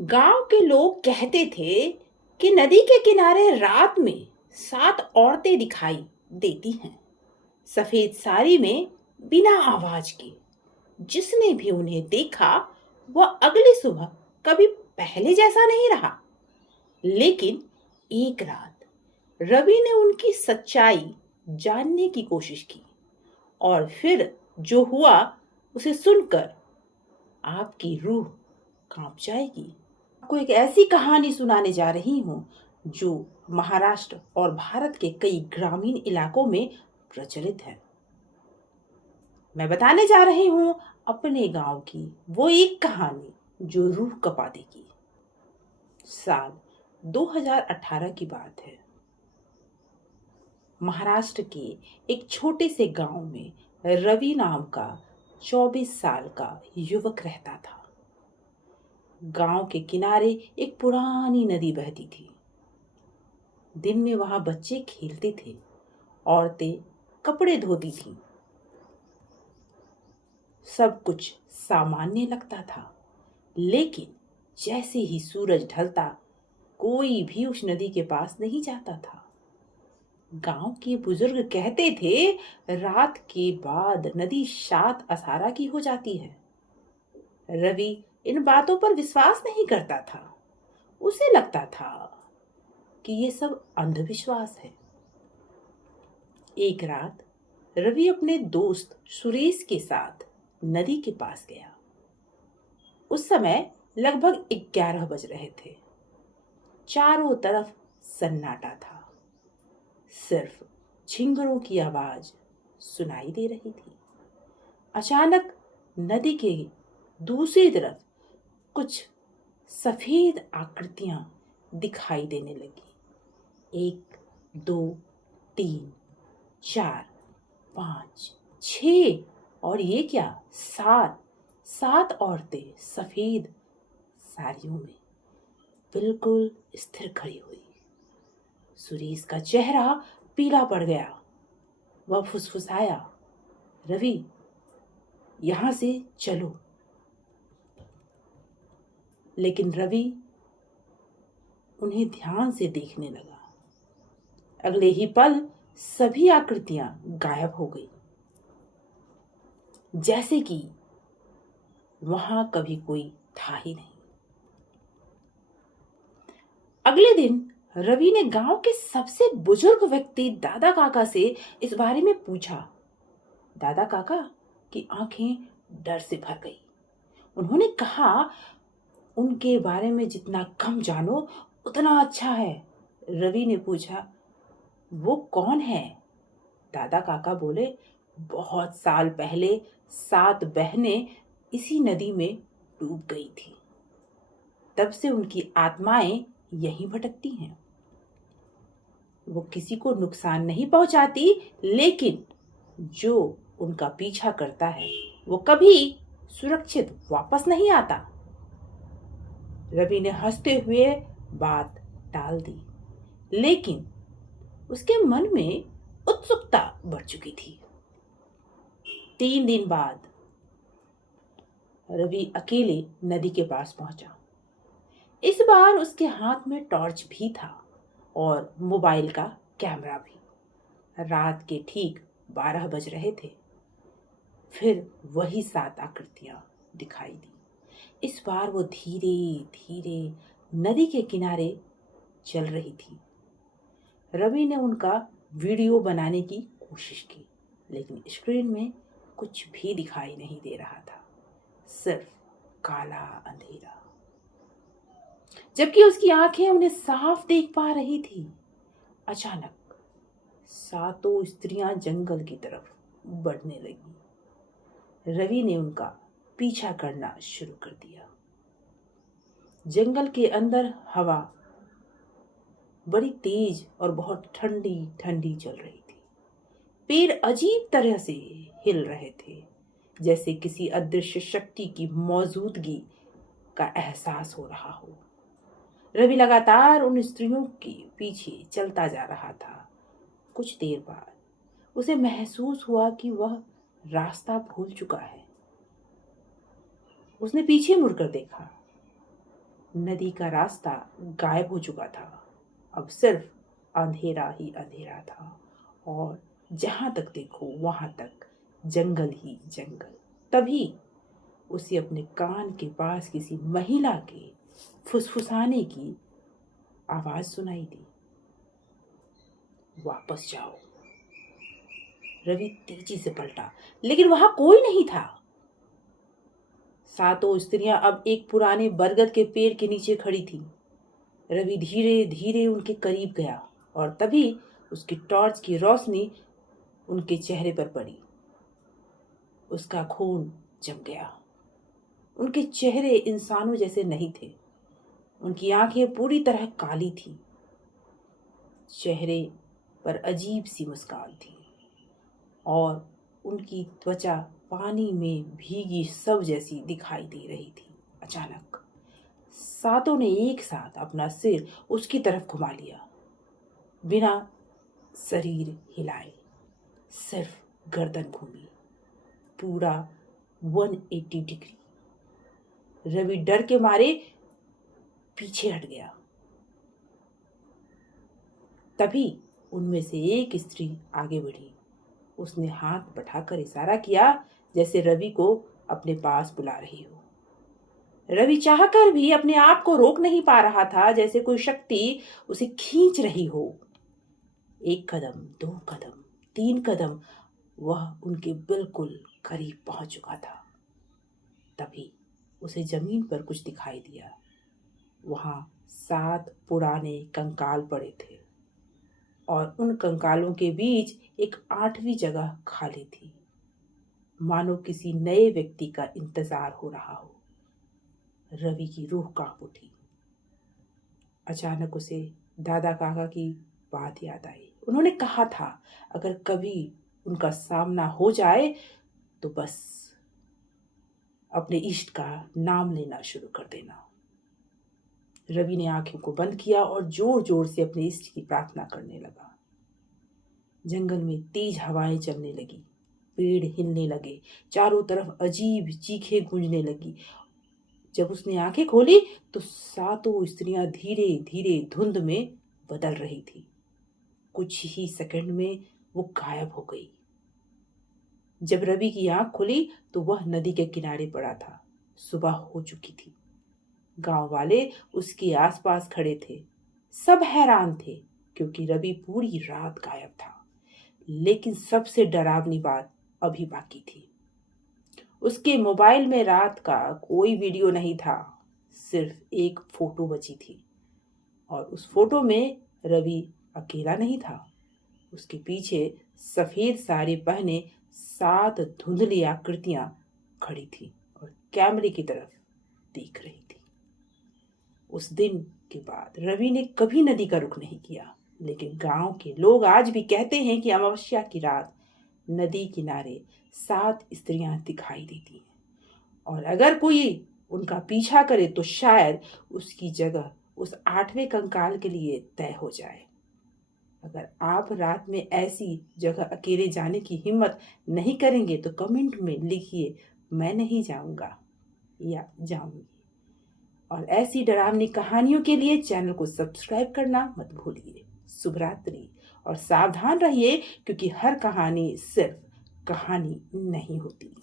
गांव के लोग कहते थे कि नदी के किनारे रात में 7 औरतें दिखाई देती हैं, सफेद साड़ी में, बिना आवाज के। जिसने भी उन्हें देखा वह अगली सुबह कभी पहले जैसा नहीं रहा। लेकिन एक रात रवि ने उनकी सच्चाई जानने की कोशिश की, और फिर जो हुआ उसे सुनकर आपकी रूह कांप जाएगी। आपको एक ऐसी कहानी सुनाने जा रही हूँ जो महाराष्ट्र और भारत के कई ग्रामीण इलाकों में प्रचलित है। मैं बताने जा रही हूँ अपने गांव की वो एक कहानी जो रूह कपा देगी। साल 2018 की बात है। महाराष्ट्र के एक छोटे से गांव में रवि नाम का 24 साल का युवक रहता था। गांव के किनारे एक पुरानी नदी बहती थी। दिन में वहां बच्चे खेलते थे, औरतें कपड़े धोती थीं। सब कुछ सामान्य लगता था, लेकिन जैसे ही सूरज ढलता कोई भी उस नदी के पास नहीं जाता था। गांव के बुजुर्ग कहते थे, रात के बाद नदी 7 असारा की हो जाती है। रवि इन बातों पर विश्वास नहीं करता था। उसे लगता था कि ये सब अंधविश्वास है। एक रात रवि अपने दोस्त सुरेश के साथ नदी के पास गया। उस समय लगभग 11 बज रहे थे। चारों तरफ सन्नाटा था। सिर्फ झिंगुरों की आवाज सुनाई दे रही थी। अचानक नदी के दूसरी तरफ कुछ सफेद आकृतियां दिखाई देने लगी। 1, 2, 3, 4, 5, 6 और ये क्या, 7 औरतें सफेद साड़ियों में बिल्कुल स्थिर खड़ी हुई। सुरेश का चेहरा पीला पड़ गया। वह फुसफुसाया, रवि, यहां से चलो। लेकिन रवि उन्हें ध्यान से देखने लगा। अगले ही पल सभी आकृतियां गायब हो गई, जैसे कि वहां कभी कोई था ही नहीं। अगले दिन रवि ने गांव के सबसे बुजुर्ग व्यक्ति दादा काका से इस बारे में पूछा। दादा काका की आंखें डर से भर गई। उन्होंने कहा, उनके बारे में जितना कम जानो उतना अच्छा है। रवि ने पूछा, वो कौन है? दादा काका बोले, बहुत साल पहले 7 बहनें इसी नदी में डूब गई थी। तब से उनकी आत्माएं यहीं भटकती हैं। वो किसी को नुकसान नहीं पहुंचाती, लेकिन जो उनका पीछा करता है वो कभी सुरक्षित वापस नहीं आता। रवि ने हंसते हुए बात टाल दी, लेकिन उसके मन में उत्सुकता बढ़ चुकी थी। 3 दिन बाद रवि अकेले नदी के पास पहुंचा। इस बार उसके हाथ में टॉर्च भी था और मोबाइल का कैमरा भी। रात के ठीक 12 बज रहे थे। फिर वही 7 आकृतियां दिखाई दी। इस बार वो धीरे धीरे नदी के किनारे चल रही थी। रवि ने उनका वीडियो बनाने की कोशिश की, लेकिन स्क्रीन में कुछ भी दिखाई नहीं दे रहा था, सिर्फ काला अंधेरा। जबकि उसकी आंखें उन्हें साफ देख पा रही थी। अचानक 7 स्त्रियां जंगल की तरफ बढ़ने लगी। रवि ने उनका पीछा करना शुरू कर दिया। जंगल के अंदर हवा बड़ी तेज और बहुत ठंडी ठंडी चल रही थी। पेड़ अजीब तरह से हिल रहे थे, जैसे किसी अदृश्य शक्ति की मौजूदगी का एहसास हो रहा हो। रवि लगातार उन स्त्रियों के पीछे चलता जा रहा था। कुछ देर बाद उसे महसूस हुआ कि वह रास्ता भूल चुका है। उसने पीछे मुड़कर देखा। नदी का रास्ता गायब हो चुका था। अब सिर्फ अंधेरा ही अंधेरा था और जहां तक देखो वहां तक जंगल ही जंगल। तभी उसे अपने कान के पास किसी महिला के फुसफुसाने की आवाज सुनाई दी। वापस जाओ। रवि तेजी से पलटा, लेकिन वहां कोई नहीं था। सातों स्त्रियां अब एक पुराने बरगद के पेड़ के नीचे खड़ी थीं। रवि धीरे धीरे उनके करीब गया और तभी उसकी टॉर्च की रोशनी उनके चेहरे पर पड़ी। उसका खून जम गया। उनके चेहरे इंसानों जैसे नहीं थे। उनकी आंखें पूरी तरह काली थीं। चेहरे पर अजीब सी मुस्कान थी और उनकी त्वचा पानी में भीगी शव जैसी दिखाई दे रही थी। अचानक सातों ने एक साथ अपना सिर उसकी तरफ घुमा लिया, बिना शरीर हिलाए। सिर्फ गर्दन घूमी, पूरा 180 डिग्री। रवि डर के मारे पीछे हट गया। तभी उनमें से एक स्त्री आगे बढ़ी। उसने हाथ बढ़ाकर इशारा किया, जैसे रवि को अपने पास बुला रही हो। रवि चाहकर भी अपने आप को रोक नहीं पा रहा था, जैसे कोई शक्ति उसे खींच रही हो। एक कदम, 2 कदम, 3 कदम, वह उनके बिल्कुल करीब पहुंच चुका था। तभी उसे जमीन पर कुछ दिखाई दिया। वहां 7 पुराने कंकाल पड़े थे और उन कंकालों के बीच एक 8वीं जगह खाली थी, मानो किसी नए व्यक्ति का इंतजार हो रहा हो। रवि की रूह कांप उठी। अचानक उसे दादा काका की बात याद आई। उन्होंने कहा था, अगर कभी उनका सामना हो जाए तो बस अपने इष्ट का नाम लेना शुरू कर देना। रवि ने आंखों को बंद किया और जोर जोर से अपने इष्ट की प्रार्थना करने लगा। जंगल में तेज हवाएं चलने लगी, पेड़ हिलने लगे, चारों तरफ अजीब चीखें गूंजने लगी। जब उसने आंखें खोली तो सातों स्त्रियां धीरे धीरे धुंध में बदल रही थी। कुछ ही सेकंड में वो गायब हो गई। जब रवि की आंख खुली तो वह नदी के किनारे पड़ा था। सुबह हो चुकी थी। गांव वाले उसके आसपास खड़े थे। सब हैरान थे क्योंकि रवि पूरी रात गायब था। लेकिन सबसे डरावनी बात अभी बाकी थी। उसके मोबाइल में रात का कोई वीडियो नहीं था, सिर्फ एक फोटो बची थी। और उस फोटो में रवि अकेला नहीं था। उसके पीछे सफेद साड़ी पहने 7 धुंधली आकृतियां खड़ी थी और कैमरे की तरफ देख रही थी। उस दिन के बाद रवि ने कभी नदी का रुख नहीं किया, लेकिन गांव के लोग आज भी कहते हैं कि अमावस्या की रात नदी किनारे 7 स्त्रियां दिखाई देती हैं और अगर कोई उनका पीछा करे तो शायद उसकी जगह उस 8वें कंकाल के लिए तय हो जाए। अगर आप रात में ऐसी जगह अकेले जाने की हिम्मत नहीं करेंगे तो कमेंट में लिखिए, मैं नहीं जाऊंगा या जाऊंगी। और ऐसी डरावनी कहानियों के लिए चैनल को सब्सक्राइब करना मत भूलिए। शुभ रात्रि और सावधान रहिए, क्योंकि हर कहानी सिर्फ कहानी नहीं होती।